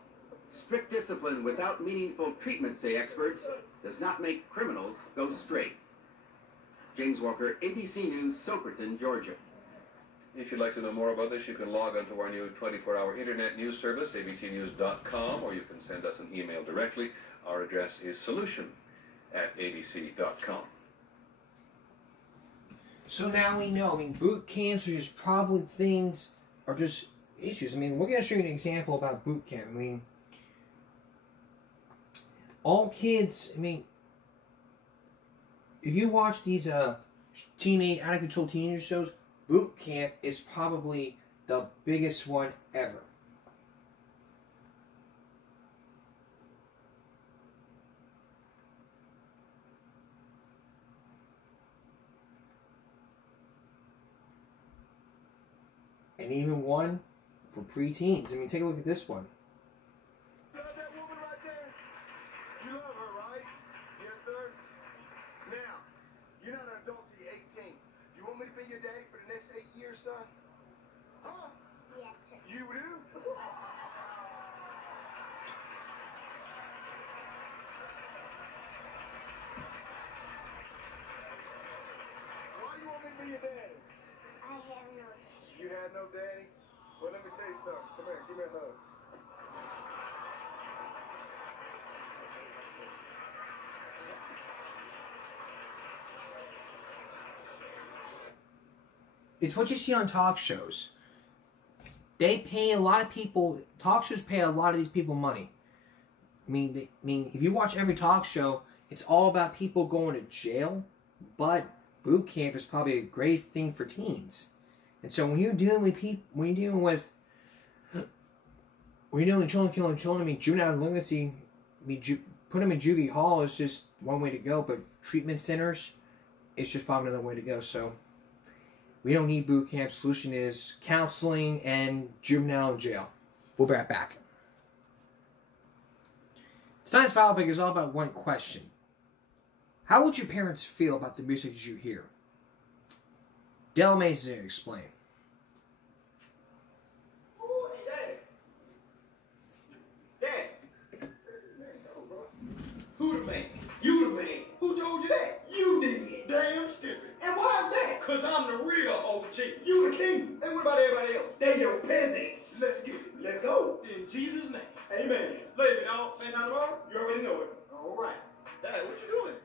Strict discipline without meaningful treatment, say experts, does not make criminals go straight. James Walker, ABC News, Soperton, Georgia. If you'd like to know more about this, you can log on to our new 24-hour internet news service, abcnews.com, or you can send us an email directly. Our address is solution@abc.com. So now we know, boot camps are just probably things, are just issues. we're going to show you an example about boot camp. All kids, if you watch these teenage, out-of-control teenager shows, boot camp is probably the biggest one ever. And even one for preteens. Take a look at this one. You love that woman right there? You love her, right? Yes, sir. Now, you're not an adult till you're 18. You want me to be your daddy for the next 8 years, son? Huh? Yes, sir. You do? Why you want me to be your daddy? I have no daddy. You had no daddy? Well, let me tell you something. Come here, give me a hug. It's what you see on talk shows. They pay a lot of people, talk shows pay a lot of these people money. If you watch every talk show, it's all about people going to jail, but boot camp is probably a great thing for teens. And so when you're dealing with people, when you're dealing children killing children, juvenile delinquency, put them in juvie hall is just one way to go, but treatment centers, it's just probably another way to go. So we don't need boot camp. Solution is counseling and juvenile jail. We'll be right back. Tonight's File Pick is all about one question. How would your parents feel about the music you hear? Del Mays is here to explain. Who the man? You the man. Who told you that? You did. Damn stupid. And why is that? Cause I'm the real OG. You the king. And what about everybody else? They your peasants. Let's get it. Let's go. In Jesus' name. Amen. Play me, dog. Same time tomorrow? You already know it. All right. Dad, what you doing?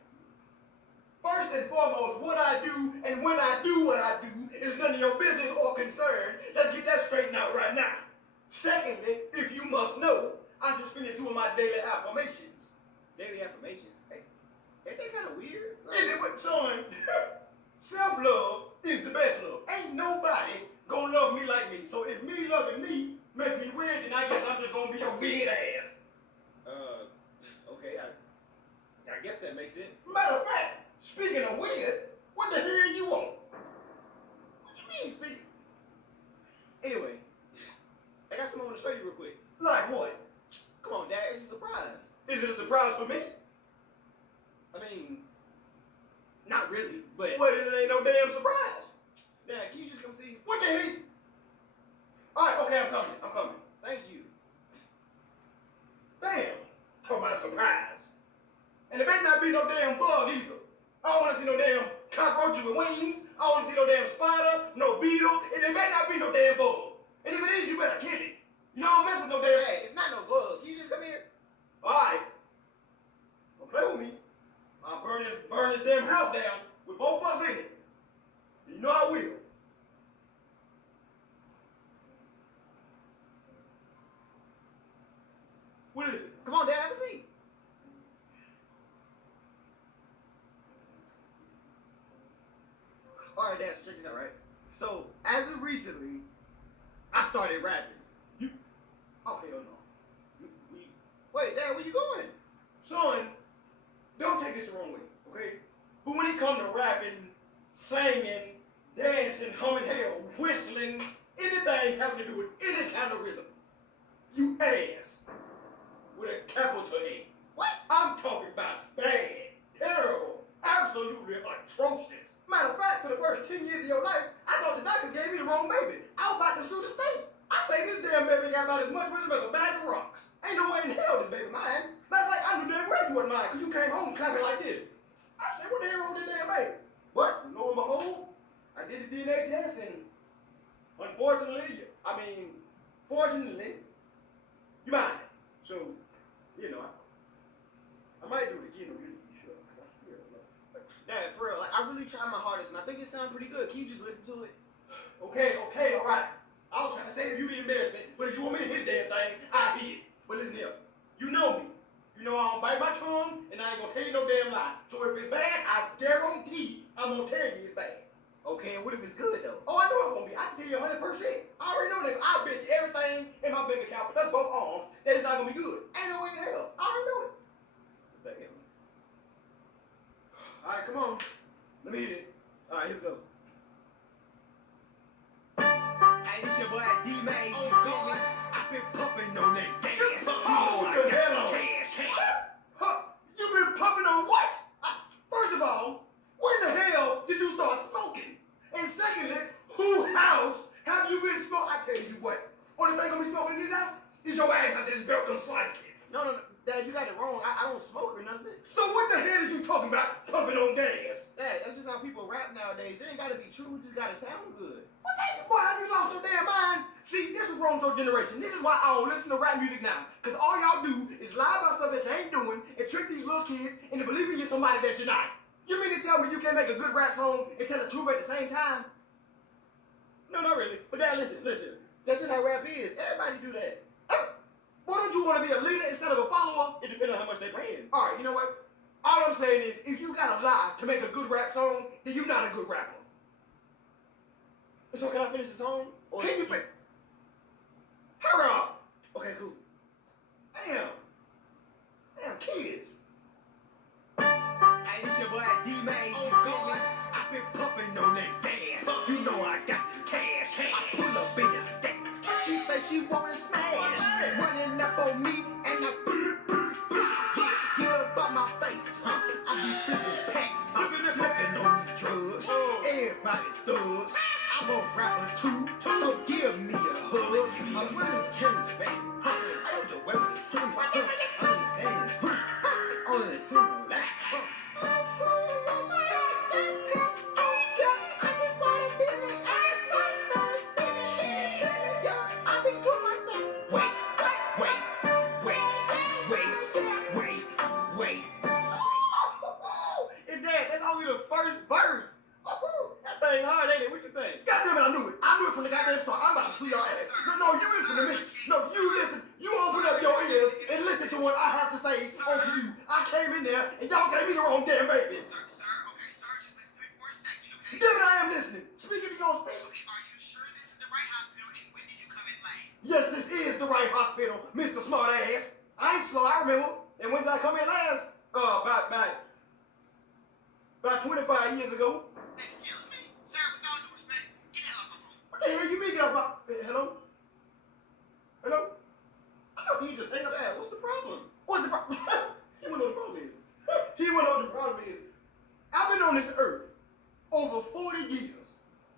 First and foremost, what I do and when I do what I do is none of your business or concern. Let's get that straightened out right now. Secondly, if you must know, I just finished doing my daily affirmations. Daily affirmations? Hey, kind of weird. Is it what, son? Self-love is the best love. Ain't nobody gonna love me like me. So if me loving me makes me weird, then I guess I'm just gonna be a weird ass. Okay, I guess that makes sense. Matter of fact, speaking of weird, what the hell you want? What you mean, speaking? Anyway, I got something I want to show you real quick. Like what? Come on, Dad, it's a surprise. Is it a surprise for me? I mean, not really, but... Well, then it ain't no damn surprise. Dad, can you just come see? What the hell? All right, okay, I'm coming. Thank you. Damn, talk about a surprise. And it better not be no damn bug either. I don't want to see no damn cockroaches with wings. I don't want to see no damn spider, no beetle, and it better not be no damn bug. And if it is, you better kill it. You don't mess with no damn... Hey, it's not no bug. Can you just come here? All right. Don't play with me. I'll burn this damn house down with both of us in it. You know I will. What is it? Come on, Dad, have a seat. All right, Dad, so check this out, right? So, as of recently, I started rapping. Oh, hell no. Wait, Dad, where you going? Son, don't take this the wrong way, okay? But when it comes to rapping, singing, dancing, humming, hell, whistling, anything having to do with any kind of rhythm, you ass with a capital A. What? I'm talking about bad, terrible, absolutely atrocious. Matter of fact, for the first 10 years of your life, I thought the doctor gave me the wrong baby. I was about to sue the state. I say this damn baby got about as much rhythm as a bag of rocks. Ain't no way in hell this baby mine. Matter of fact, I knew damn well you wasn't mine, because you came home clapping like this. I said, what the hell wrong with this damn baby? But, lo and behold, I did the DNA test, and unfortunately, fortunately, you mine. So, you know, I might do it again. Dad, for real, like, I really tried my hardest, and I think it sounds pretty good. Can you just listen to it? Okay, all right. I was trying to save you the embarrassment, but if you want me to hit the damn thing, I'll hit it. But listen here, you know me. You know I don't bite my tongue, and I ain't gonna tell you no damn lie. So if it's bad, I guarantee I'm gonna tell you it's bad. Okay, and what if it's good, though? Oh, I know it's gonna be. I can tell you 100%. I already know that. I bet you everything in my bank account, plus both arms, that it's not gonna be good. Ain't no way in hell. I already know it. Damn. All right, come on. Let me hit it. All right, here we go. Hey, this your boy D-May. Oh, God. I've been puffing on that gas. Oh, what the hell? Huh? You been puffing on what? First of all, when the hell did you start smoking? And secondly, whose house have you been smoking? I tell you what, only thing gonna be smoking in this house is your ass after this belt done sliced it. No, Dad, you got it wrong. I don't smoke or nothing. So what the hell is you talking about puffing on gas? Dad, that's just how people rap nowadays. It ain't gotta be true, it just gotta sound good. What the boy, have you lost your damn mind? See, this is wrong with your generation. This is why I don't listen to rap music now. Because all y'all do is lie about stuff that you ain't doing and trick these little kids into believing you're somebody that you're not. You mean to tell me you can't make a good rap song and tell the truth at the same time? No, not really. But Dad, listen. That's just how rap is. Everybody do that. Why don't you want to be a leader instead of a follower? It depends on how much they're paying. All right, you know what? All I'm saying is, if you gotta lie to make a good rap song, then you're not a good rapper. So can I finish the song? Or can you finish? Hurry up! Okay, cool. Damn kids. Hey, this your boy D-May. Oh, God. I've been puffing on that gas. You know I got cash. I pull up in the stacks. She say she wanna smash. Running up on me and I get up by my face, huh? I be flipping packs, huh? Smoking on these drugs. Everybody thugs. I'm a rapper too, so give me a hug. I'm willing to kill this baby. I don't know where it's from. From the goddamn start, I'm about to sue your ass. No, you listen to me. No, you listen. You open up your ears and listen to what I have to say onto you. I came in there and y'all gave me the wrong damn baby. 30 years,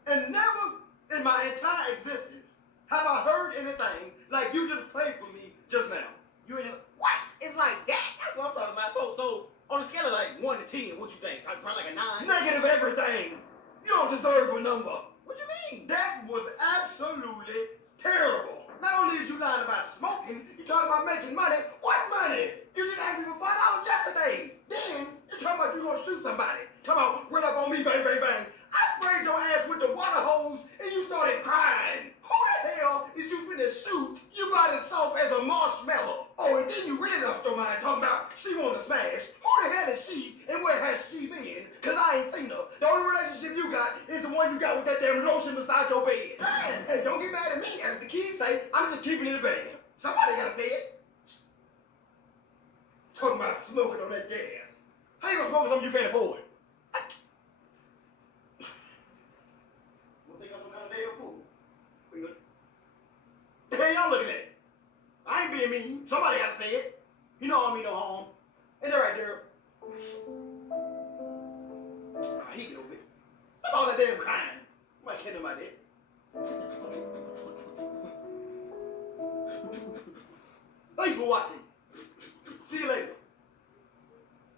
and never in my entire existence have I heard anything like you just played for me just now. You in what? It's like that? That's what I'm talking about. So on a scale of like 1 to 10, what you think? Probably like a 9? Negative everything. You don't deserve a number. What you mean? That was absolutely terrible. Not only is you lying about smoking, you talking about making money. What money? You just asked me for $5 yesterday. Then you talking about you gonna shoot somebody. Talking about run up on me, bang, bang, bang. I sprayed your ass with the water hose and you started crying. Who the hell is you finna shoot? You about as soft as a marshmallow. Oh, and then you really lost your mind talking about she wanna smash. Who the hell is she and where has she been? Cause I ain't seen her. The only relationship you got is the one you got with that damn lotion beside your bed. Man. Hey, don't get mad at me. As the kids say, I'm just keeping it a band. Somebody gotta say it. Talking about smoking on that gas. How you gonna smoke something you can't afford? The hell y'all looking at? I ain't being mean. Somebody gotta say it. You know I mean no harm. Ain't that right there? He get over it. Stop all that damn crying. Nobody care about that. Thanks for watching. See you later.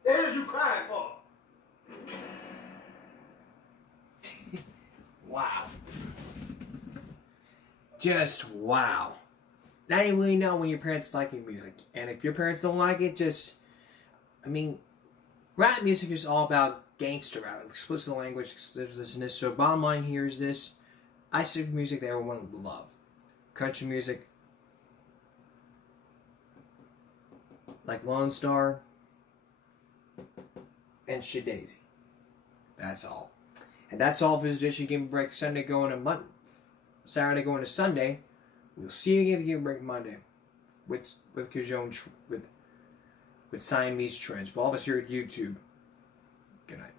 The hell are you crying for? Wow. Just wow. Now you really know when your parents like your music. And if your parents don't like it, just... I mean, rap music is all about gangster rap, explicit language, explicitness. So bottom line here is this. I stick with music that everyone would love. Country music. Like Lone Star. And Shadazy. That's all. And that's all for this edition of Give Me a Break. Sunday going to Saturday going to Sunday. We'll see you again to Give Me a Break Monday with Kajone with Siamese Trends. For all of us here at YouTube. Good night.